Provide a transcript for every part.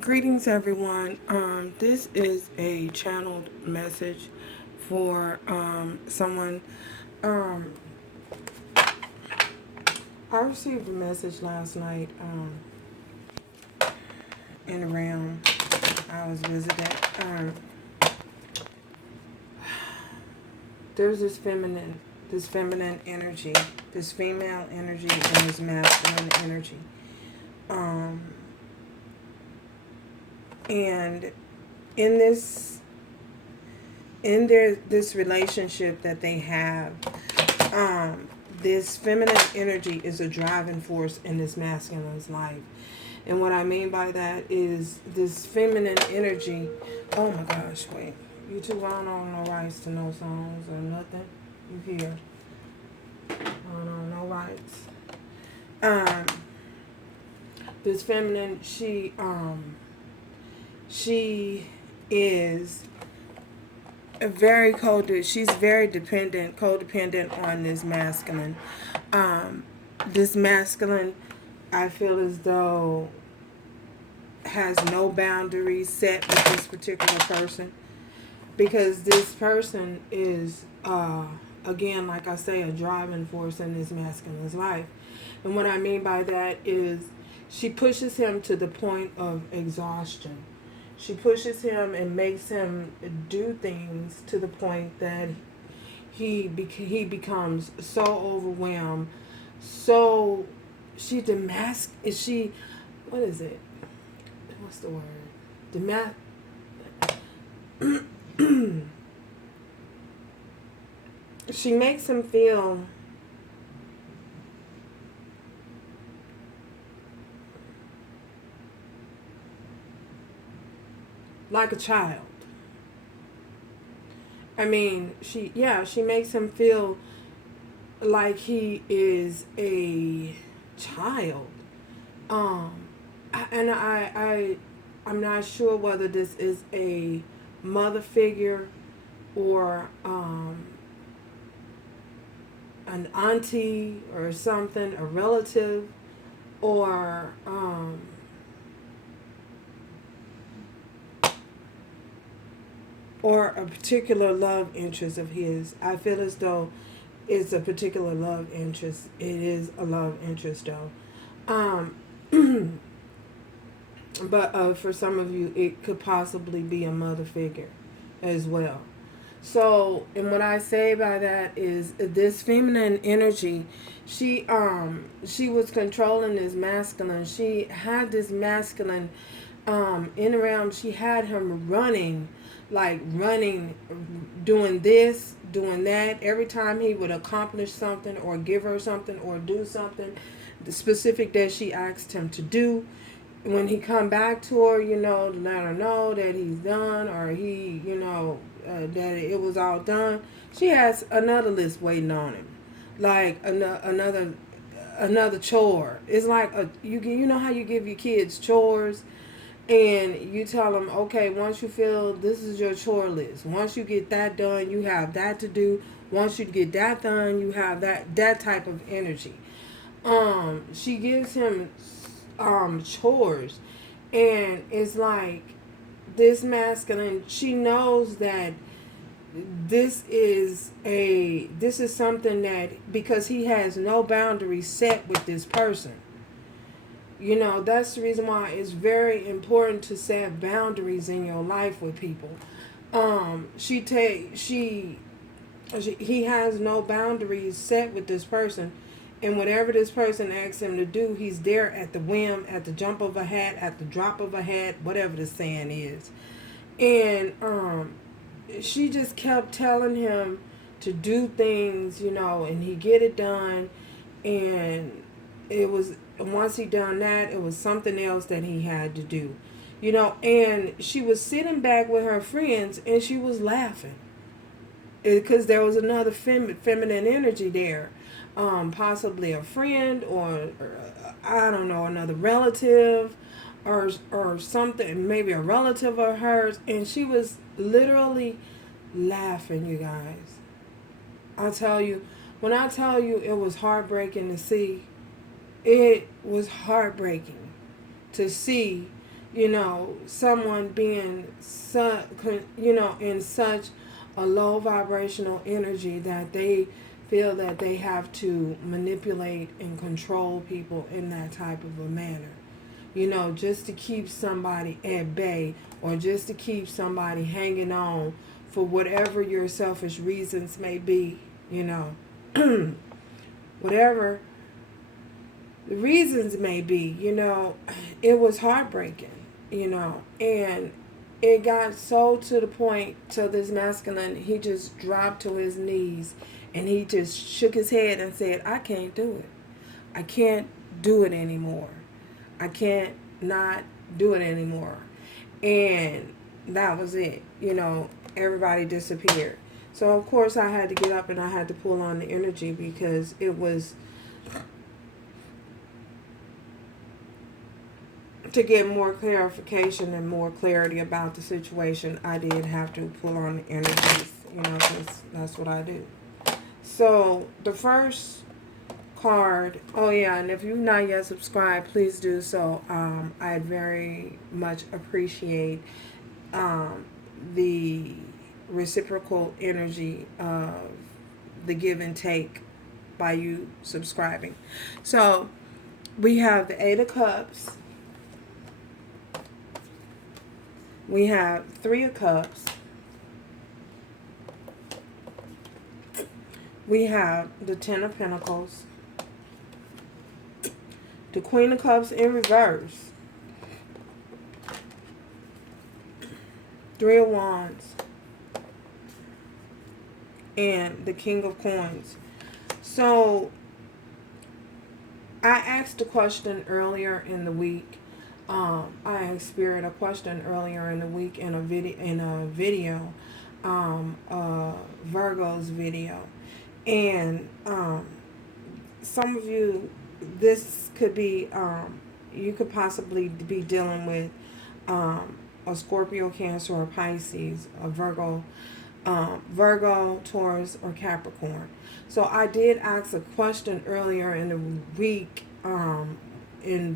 Greetings, everyone. This is a channeled message for someone. Um, I received a message last night in the realm I was visiting. There's this feminine energy, this female energy, and this masculine energy. Um, and in this relationship that they have, this feminine energy is a driving force in this masculine's life. And what I mean by that is this feminine energy. Oh my gosh, wait. You two, I don't own no rights to no songs or nothing. You hear? I don't own no rights. Um, this feminine, she is she's very codependent on this masculine. This masculine, I feel as though, has no boundaries set with this particular person, because this person is, again, like I say, a driving force in this masculine's life. And what I mean by that is she pushes him to the point of exhaustion. She pushes him and makes him do things to the point that he becomes so overwhelmed. So she, what is it? What's the word? She makes him feel like a child. I mean, she makes him feel like he is a child. Um, I'm not sure whether this is a mother figure or an auntie or something, a relative, or a particular love interest of his. I feel as though it's a particular love interest. It is a love interest, though. But for some of you, it could possibly be a mother figure as well. So, and what I say by that is this feminine energy, she was controlling this masculine. She had this masculine in around. She had him running, doing this, doing that. Every time he would accomplish something or give her something or do something the specific that she asked him to do, when he come back to her, to let her know that he's done, or that it was all done, she has another list waiting on him, like another chore. It's like you know how you give your kids chores, and you tell them, okay, once you feel this is your chore list. Once you get that done, you have that to do. Once you get that done, you have that type of energy. She gives him chores, and it's like this masculine, she knows that this is something that, because he has no boundaries set with this person, that's the reason why it's very important to set boundaries in your life with people. He has no boundaries set with this person, and whatever this person asks him to do, he's there at the whim, at the jump of a hat, at the drop of a hat, whatever the saying is. And she just kept telling him to do things, and he get it done. And it was, once he done that, it was something else that he had to do. And she was sitting back with her friends, and she was laughing because there was another feminine energy there, possibly a friend, or I don't know, another relative, or something, maybe a relative of hers, and she was literally laughing, you guys. When I tell you it was heartbreaking to see, it was heartbreaking to see someone being in such a low vibrational energy that they feel that they have to manipulate and control people in that type of a manner, just to keep somebody at bay, or just to keep somebody hanging on for whatever your selfish reasons may be, whatever the reasons may be, it was heartbreaking, and it got so to the point to this masculine, he just dropped to his knees and he just shook his head and said, I can't do it. I can't do it anymore. I can't not do it anymore. And that was it. Everybody disappeared. So, of course, I had to get up and I had to pull on the energy, because it was to get more clarification and more clarity about the situation. I did have to pull on the energies, because that's what I do. So, the first card, oh yeah, and if you've not yet subscribed, please do so. I'd very much appreciate the reciprocal energy of the give and take by you subscribing. So we have the Eight of Cups, we have Three of Cups, we have the Ten of Pentacles, the Queen of Cups in reverse, Three of Wands, and the King of Coins. So I asked a question earlier in the week. I asked Spirit a question earlier in the week in a video, Virgo's video, and some of you, this could be, you could possibly be dealing with a Scorpio, Cancer, or Pisces, a Virgo, Taurus, or Capricorn. So I did ask a question earlier in the week,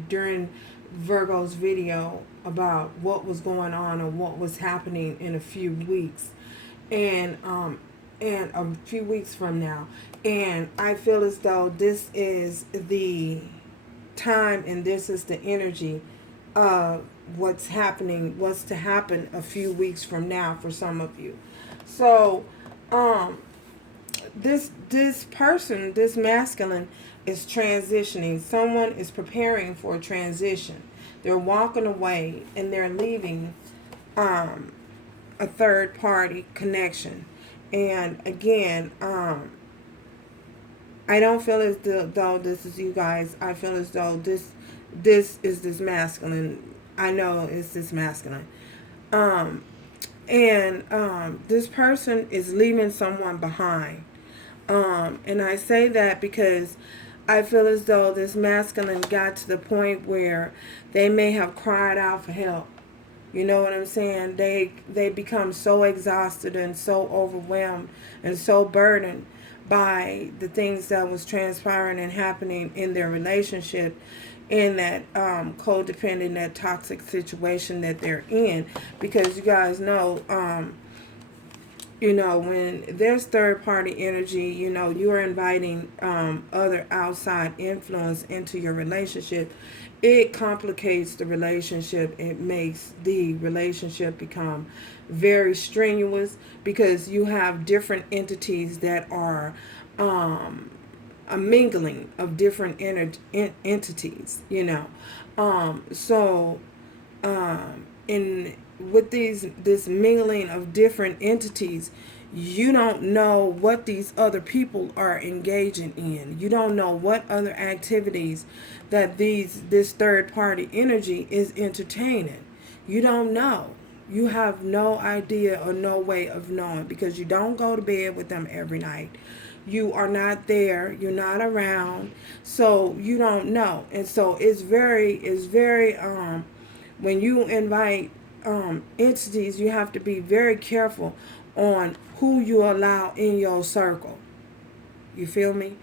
during Virgo's video, about what was going on or what was happening in a few weeks, and a few weeks from now. And I feel as though this is the time and this is the energy of what's happening, what's to happen a few weeks from now for some of you. So this person, this masculine, is transitioning. Someone is preparing for a transition. They're walking away and they're leaving a third party connection. And again, I don't feel as though this is you guys. I feel as though this is this masculine. I know it's this masculine. This person is leaving someone behind. And I say that because I feel as though this masculine got to the point where they may have cried out for help. You know what I'm saying? They become so exhausted and so overwhelmed and so burdened by the things that was transpiring and happening in their relationship, in that codependent, that toxic situation that they're in. Because you guys know, when there's third party energy, you are inviting other outside influence into your relationship. It complicates the relationship. It makes the relationship become very strenuous, because you have different entities that are a mingling of different entities, with this mingling of different entities, you don't know what these other people are engaging in. You don't know what other activities that this third party energy is entertaining. You don't know. You have no idea or no way of knowing, because you don't go to bed with them every night. You are not there. You're not around. So you don't know. And so it's very when you invite entities, you have to be very careful on who you allow in your circle. You feel me?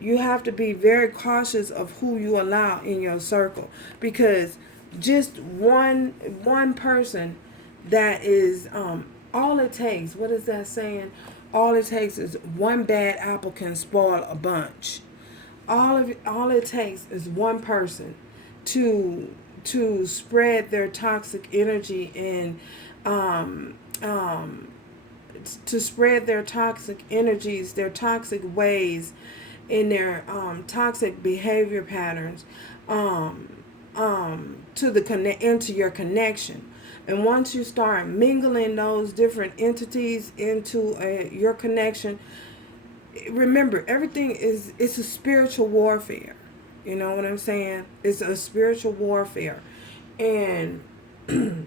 You have to be very cautious of who you allow in your circle, because just one person that is all it takes. What is that saying? All it takes is one bad apple can spoil a bunch. All it takes is one person to spread their toxic energy and um, um, to spread their toxic energies, their toxic ways, in their toxic behavior patterns to the into your connection. And once you start mingling those different entities into your connection, remember everything is, it's a spiritual warfare. You know what I'm saying? It's a spiritual warfare, and the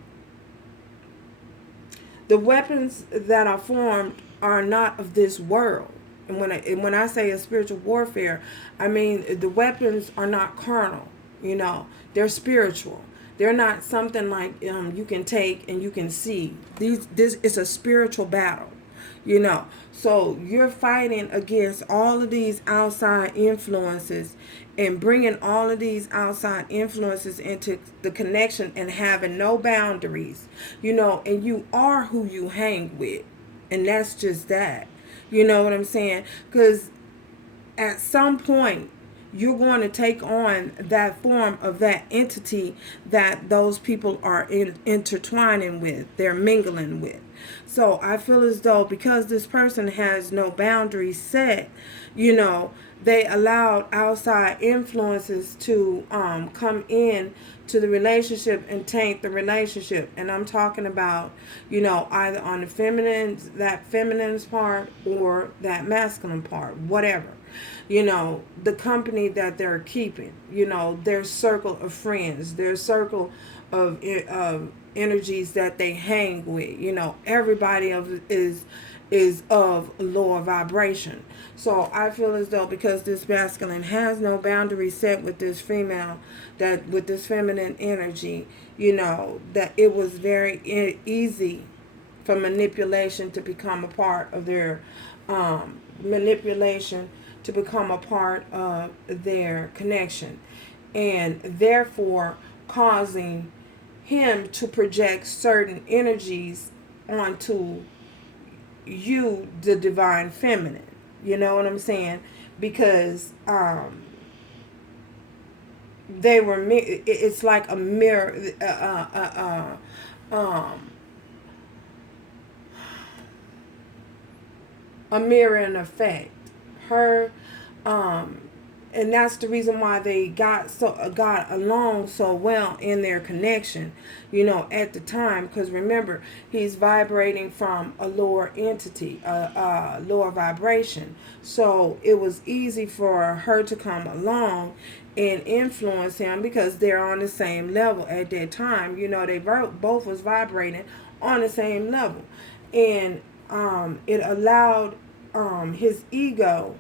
weapons that are formed are not of this world. And when I say a spiritual warfare, I mean the weapons are not carnal. You know, they're spiritual. They're not something like you can take and you can see. This is a spiritual battle. You know, so you're fighting against all of these outside influences and bringing all of these outside influences into the connection and having no boundaries, you know, and you are who you hang with. And that's just that. You know what I'm saying? Because at some point, you're going to take on that form of that entity that those people are intertwining with, they're mingling with. So I feel as though because this person has no boundaries set, you know, they allowed outside influences to come in to the relationship and taint the relationship. And I'm talking about, you know, either on the that feminine's part or that masculine part, whatever. You know, the company that they're keeping, you know, their circle of friends, their circle of energies that they hang with, you know, everybody is of lower vibration. So I feel as though because this masculine has no boundary set with this female, that with this feminine energy, you know, that it was very easy for manipulation to become a part of their manipulation to become a part of their connection, and therefore causing him to project certain energies onto you, the divine feminine. You know what I'm saying? Because they were, it's like a mirror, a mirroring effect. Her and that's the reason why they got along so well in their connection, you know, at the time, because remember, he's vibrating from a lower entity, lower vibration, so it was easy for her to come along and influence him because they're on the same level at that time. You know, they both was vibrating on the same level, and it allowed his ego,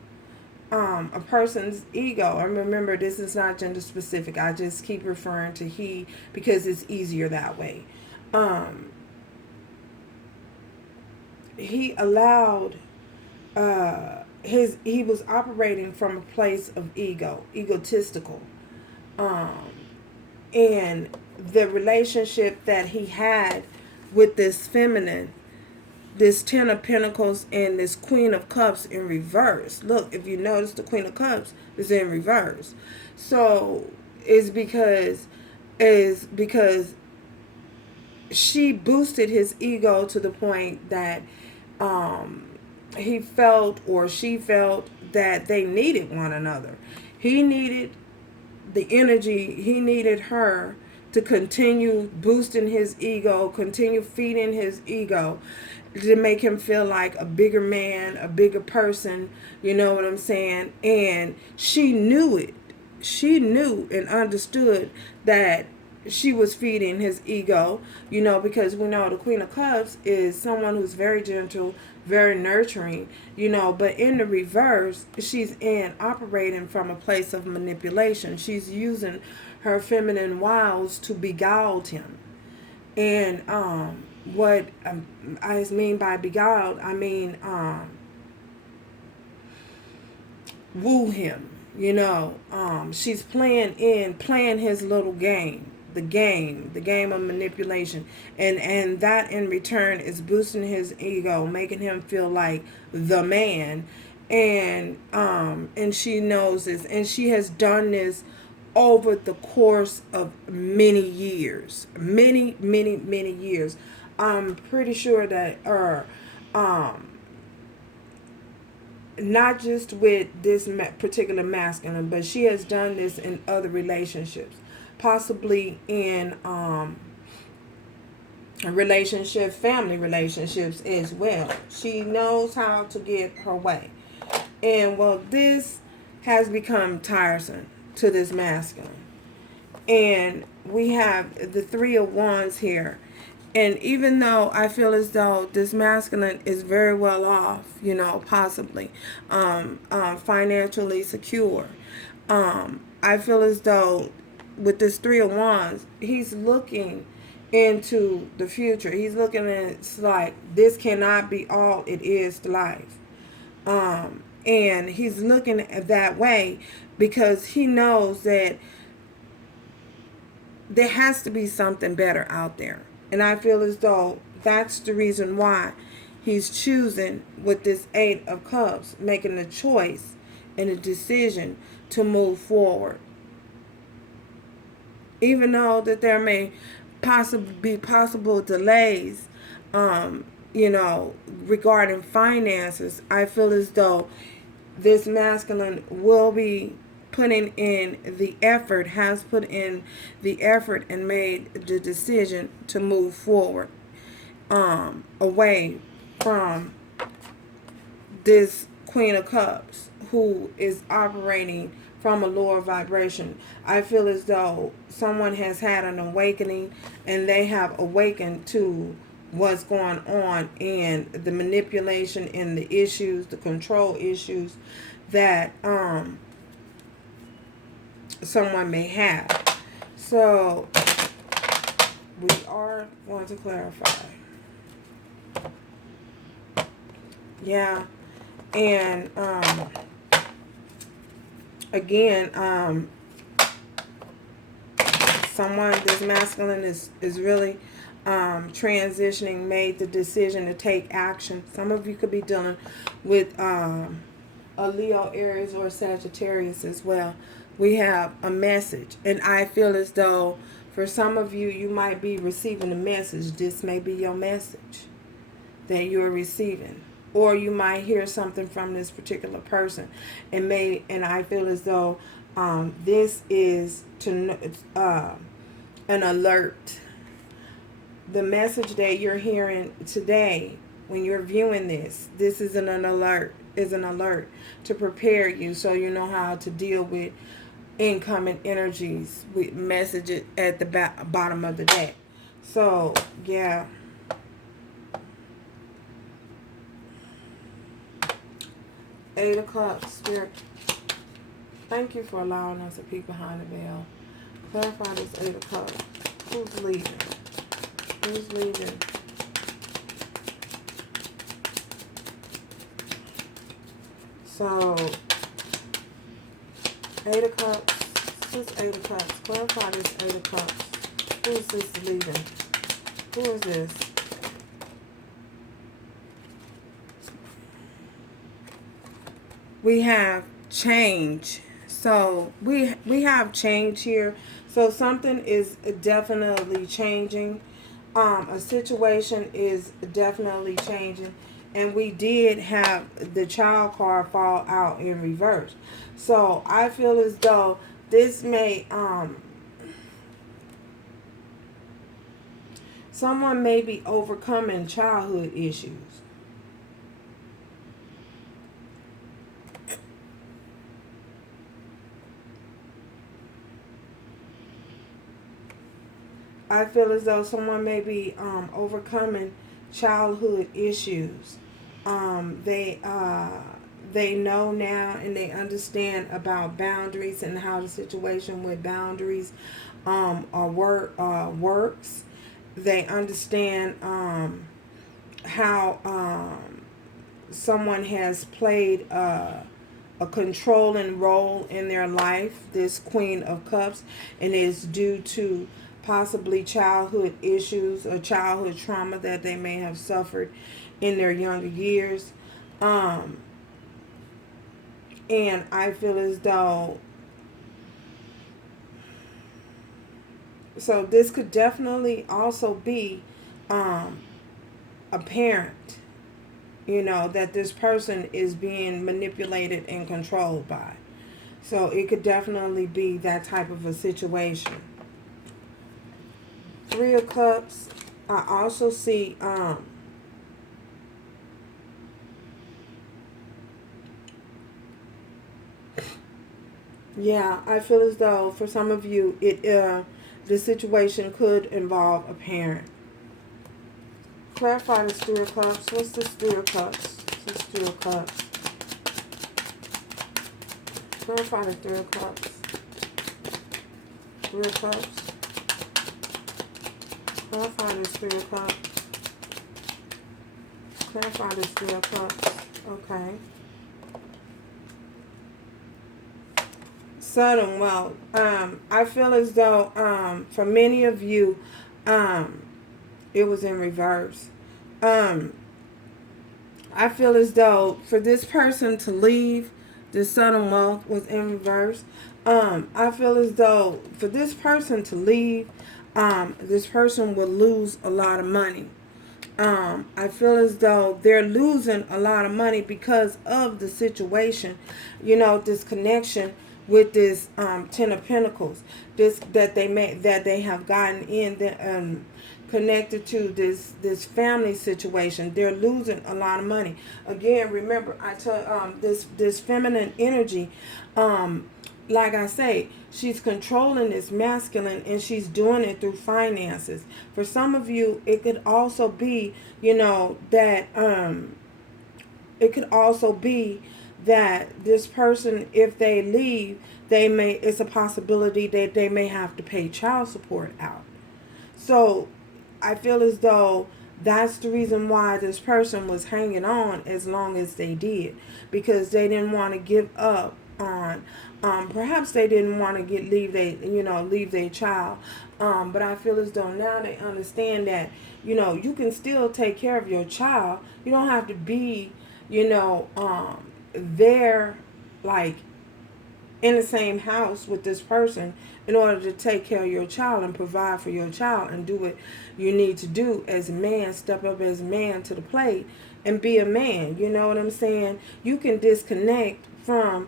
a person's ego. And remember, this is not gender specific. I just keep referring to he because it's easier that way. He allowed he was operating from a place of egotistical, and the relationship that he had with this feminine, this Ten of Pentacles and this Queen of Cups in reverse. Look, if you notice, the Queen of Cups is in reverse. So it's because she boosted his ego to the point that he felt, or she felt, that they needed one another. He needed the energy. He needed her to continue boosting his ego, continue feeding his ego, to make him feel like a bigger man, a bigger person, you know what I'm saying? And she knew it. She knew and understood that she was feeding his ego, you know, because we know the Queen of Cups is someone who's very gentle, very nurturing, you know, but in the reverse, she's operating from a place of manipulation. She's using her feminine wiles to beguile him. And what I mean by beguiled, I mean woo him, you know. She's playing his little game, the game of manipulation, and that in return is boosting his ego, making him feel like the man, and she knows this, and she has done this over the course of many years, many years. I'm pretty sure that um not just with this particular masculine, but she has done this in other relationships, possibly in family relationships as well. She knows how to get her way. And well, this has become tiresome to this masculine. And we have the Three of Wands here. And even though I feel as though this masculine is very well off, possibly financially secure, I feel as though with this Three of Wands, he's looking into the future. He's looking at it's like this cannot be all it is to life. And he's looking at that way because he knows that there has to be something better out there. And I feel as though that's the reason why he's choosing with this Eight of Cups, making a choice and a decision to move forward. Even though that there may possibly be possible delays, regarding finances, I feel as though this masculine will be putting in the effort, has put in the effort and made the decision to move forward away from this Queen of Cups who is operating from a lower vibration. I feel as though someone has had an awakening and they have awakened to what's going on and the manipulation and the issues, the control issues that someone may have. So we are going to clarify. Yeah. And again, this masculine is really transitioning, made the decision to take action. Some of you could be dealing with a Leo, Aries, or Sagittarius as well. We have a message, and I feel as though for some of you, you might be receiving a message. This may be your message that you're receiving, or you might hear something from this particular person, and I feel as though this is an alert. The message that you're hearing today, when you're viewing this is an alert. Is an alert to prepare you so you know how to deal with incoming energies, with messages at the bottom of the deck. So yeah, Eight of Cups, Spirit, thank you for allowing us to peek behind the veil. Clarify this Eight of Cups. Who's leaving? Who's leaving? So, Eight of Cups, this Eight of Cups. Clarify this Eight of Cups. Who is this leaving? Who is this? We have change. So, we have change here. So, something is definitely changing. A situation is definitely changing. And we did have the Child card fall out in reverse. So I feel as though this may, someone may be overcoming childhood issues. I feel as though someone may be overcoming childhood issues. They know now and they understand about boundaries and how the situation with boundaries works. They understand how someone has played a controlling role in their life, this Queen of Cups, and it's due to possibly childhood issues or childhood trauma that they may have suffered in their younger years. And I feel as though, so this could definitely also be a parent, that this person is being manipulated and controlled by. So it could definitely be that type of a situation. Three of Cups. I also see yeah, I feel as though for some of you the situation could involve a parent. Clarify the Three of Cups. What's this Three of Cups? This Three of Cups. Clarify the Three of Cups. Three of Cups. Clarify this Three of Cups. Clarify this Three of Cups. Okay. Sudden wealth. I feel as though for many of you, it was in reverse. I feel as though for this person to leave, this sudden wealth was in reverse. I feel as though for this person to leave, this person will lose a lot of money. I feel as though they're losing a lot of money because of the situation, this connection with this Ten of Pentacles, this that they have gotten in the connected to this family situation. They're losing a lot of money. Again, remember I tell this feminine energy, like I say, she's controlling this masculine and she's doing it through finances. For some of you, it could also be, that it could also be that this person, if they leave, it's a possibility that they may have to pay child support out. So I feel as though that's the reason why this person was hanging on as long as they did, because they didn't want to give up on, perhaps they didn't want to leave their child. But I feel as though now they understand that, you can still take care of your child. You don't have to be, there, like, in the same house with this person in order to take care of your child and provide for your child and do what you need to do as a man. Step up as a man to the plate and be a man. You know what I'm saying? You can disconnect from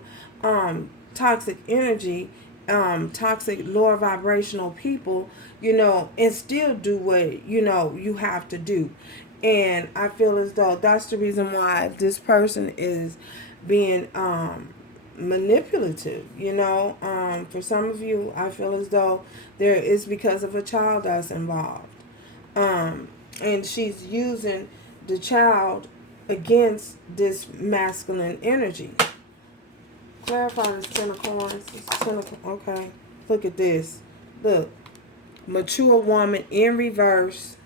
toxic energy, toxic lower vibrational people, and still do what you have to do. And I feel as though that's the reason why this person is being manipulative. For some of you, I feel as though there is because of a child that's involved, and she's using the child against this masculine energy. Clarify this Ten of Coins. Okay, look at this. Look, mature woman in reverse.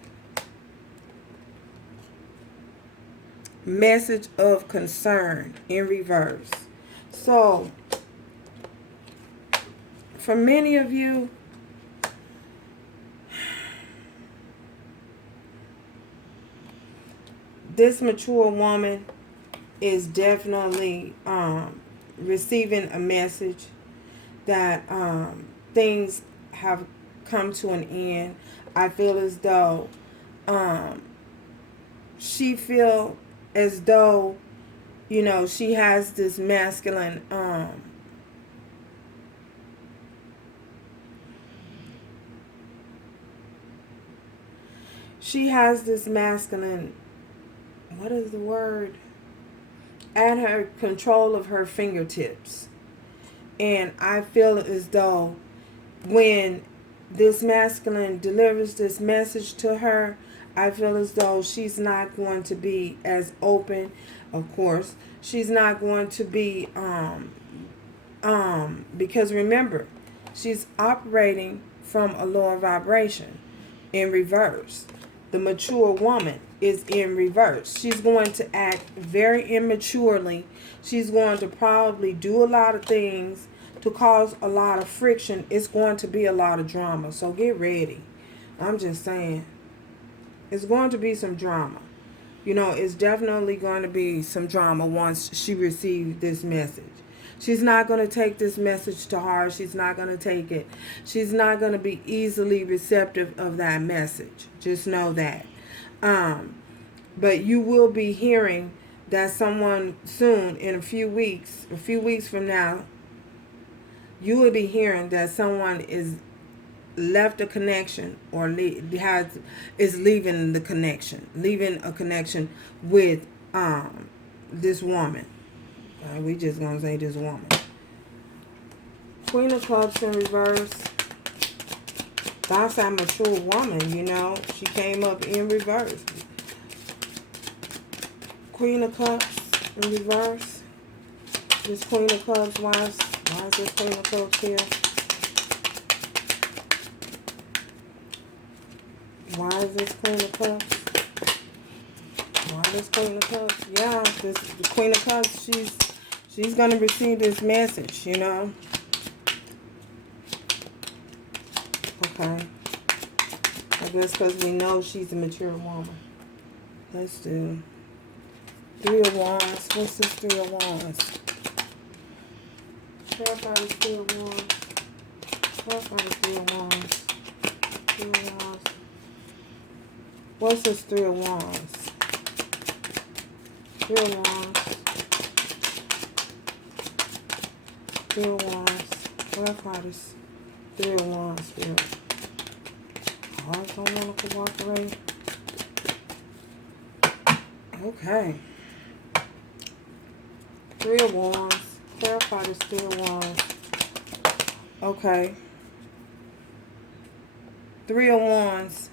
Message of concern in reverse. So, for many of you, this mature woman is definitely receiving a message that things have come to an end. I feel as though she feel as though, she has this masculine what is the word, at her control of her fingertips. And I feel as though when this masculine delivers this message to her, I feel as though she's not going to be as open. Of course, she's not going to be because remember, she's operating from a lower vibration in reverse. The mature woman is in reverse. She's going to act very immaturely. She's going to probably do a lot of things to cause a lot of friction. It's going to be a lot of drama. So get ready. I'm just saying. It's going to be some drama. You know, it's definitely going to be some drama once she receives this message. She's not going to take this message to heart. She's not going to take it. She's not going to be easily receptive of that message. Just know that. But you will be hearing that someone soon, in a few weeks from now, you will be hearing that someone is left a connection or is leaving the connection, leaving a connection with this woman. We just gonna say this woman. Queen of Cups in reverse. That's a mature woman, you know. She came up in reverse. Queen of Cups in reverse. This Queen of Cups, why is this Queen of Cups here? Why is this Queen of Cups? Why this Queen of Cups? Yeah, the Queen of Cups, she's going to receive this message, you know. Okay. I guess because we know she's a mature woman. Let's do 3 of Wands. What's this 3 of Wands? Clarify this 3 of Wands. Clarify this 3 of Wands. 3 of Wands. What's this 3 of Wands? 3 of Wands. 3 of Wands. Clarify this 3 of Wands, Spirit. Hearts don't want to cooperate. Okay. 3 of Wands. Clarify this 3 of Wands. Okay. 3 of Wands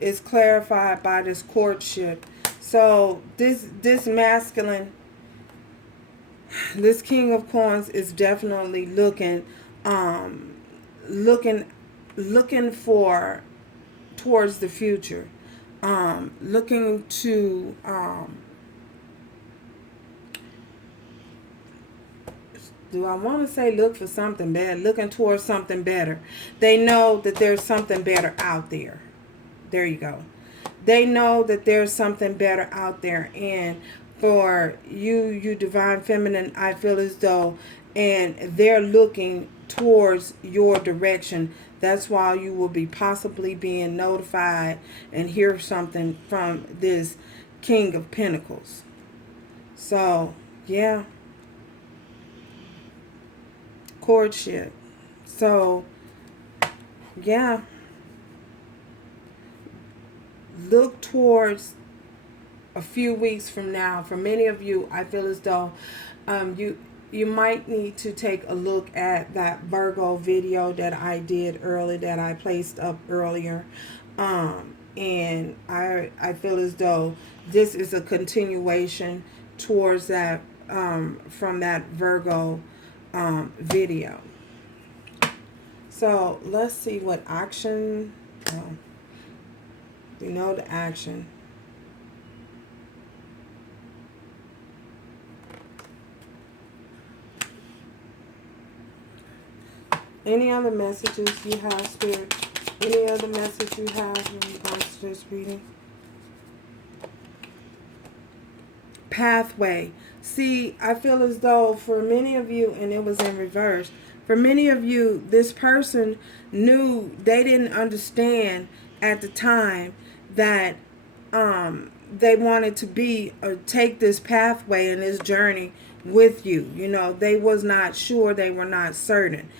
is clarified by this courtship. So this masculine, this King of Coins is definitely looking for towards the future. Looking to do I want to say look for something bad? Looking towards something better. They know that there's something better out there. There you go. They know that there's something better out there. And for you divine feminine, I feel as though, and they're looking towards your direction. That's why you will be possibly being notified and hear something from this King of Pentacles. So, yeah. Courtship. So, yeah. Look towards a few weeks from now. For many of you, I feel as though you might need to take a look at that Virgo video that I did earlier, that I placed up earlier. And I feel as though this is a continuation towards that from that Virgo video. So let's see what action. We know the action. Any other messages you have, Spirit? Any other message you have in regards to this reading? Pathway. See, I feel as though for many of you, and it was in reverse, for many of you, this person knew, they didn't understand at the time that they wanted to be or take this pathway and this journey with you. You know, they was not sure, they were not certain.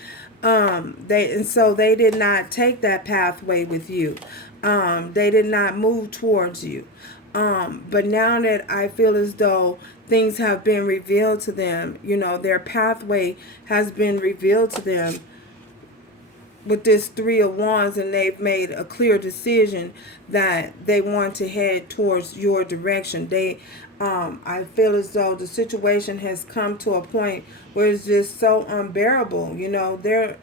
So they did not take that pathway with you. They did not move towards you. But now that I feel as though things have been revealed to them, you know, their pathway has been revealed to them with this 3 of Wands, and they've made a clear decision that they want to head towards your direction. I feel as though the situation has come to a point where it's just so unbearable. You know, the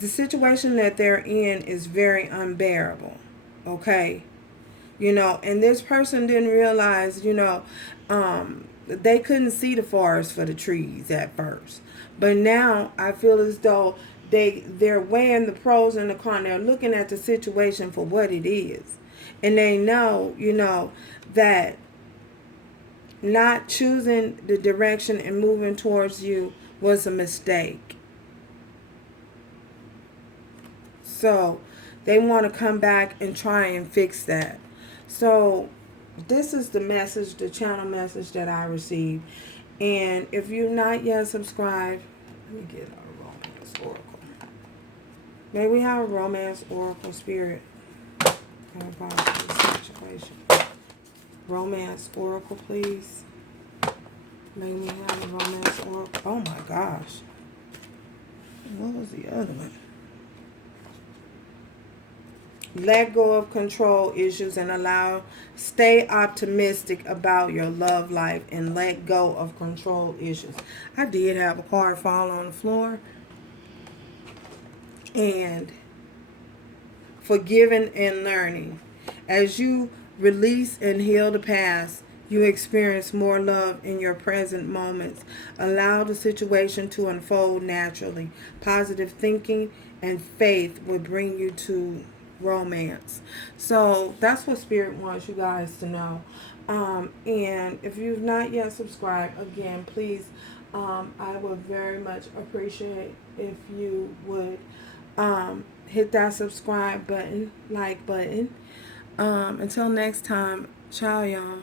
situation that they're in is very unbearable. Okay. You know, and this person didn't realize, you know, they couldn't see the forest for the trees at first. But now I feel as though they're weighing the pros and the cons. They're looking at the situation for what it is. And they know, that not choosing the direction and moving towards you was a mistake. So they want to come back and try and fix that. So this is the message, the channel message that I received. And if you're not yet subscribed, let me get a romance oracle. May we have a romance oracle spirit. Situation. Romance oracle, please. May we have a romance oracle. Oh my gosh. What was the other one? Let go of control issues and stay optimistic about your love life and let go of control issues. I did have a card fall on the floor. And forgiving and learning. As you release and heal the past, you experience more love in your present moments. Allow the situation to unfold naturally. Positive thinking and faith will bring you to romance. So that's what Spirit wants you guys to know. And if you've not yet subscribed, again, please, I would very much appreciate if you would hit that subscribe button, like button. Until next time, ciao, y'all.